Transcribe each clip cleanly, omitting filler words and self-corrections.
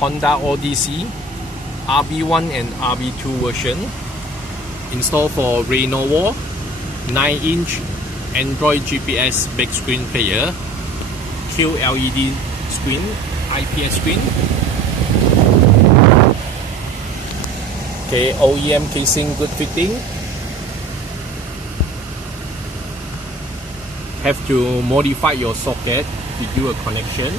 Honda Odyssey RB1 and RB2 version, installed for Lenovo 9-inch Android GPS big screen player, QLED screen, IPS screen. Okay, OEM casing good fitting. Have to modify your socket to do a connection.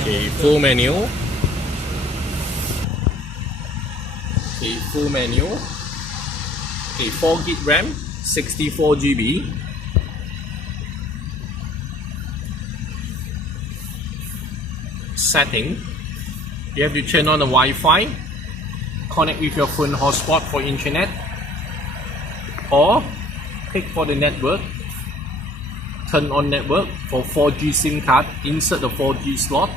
Okay, full menu. Okay, full menu. Okay, 4GB RAM, 64GB. Setting. You have to turn on the Wi-Fi, connect with your phone hotspot for internet, or pick for the network. Turn on network for 4G SIM card, insert the 4G slot.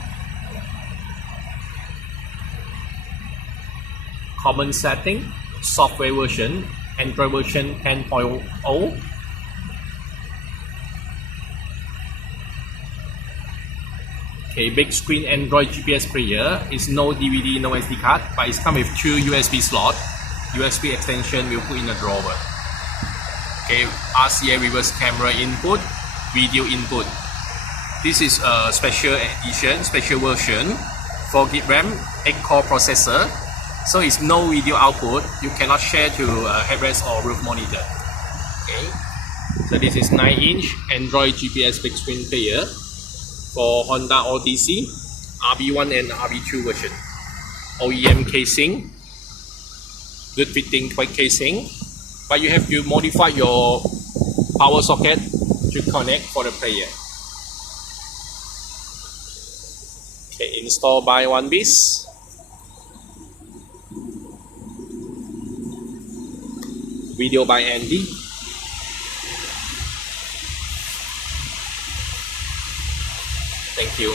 Common setting, software version, Android version 10.0. Okay, big screen Android GPS player is no DVD, no SD card, but it's come with 2 USB slot. USB extension will put in a drawer. Okay, RCA reverse camera input, video input. This is a special edition, special version, 4GB RAM, 8-core processor. So it's no video output. You cannot share to headrest or roof monitor. Okay, so this is 9-inch Android GPS big screen player for Honda Odyssey RB1 and RB2 version. OEM casing, good fitting white casing, but you have to modify your power socket to connect for the player. Okay, install by one piece. Video by Andy. Thank you.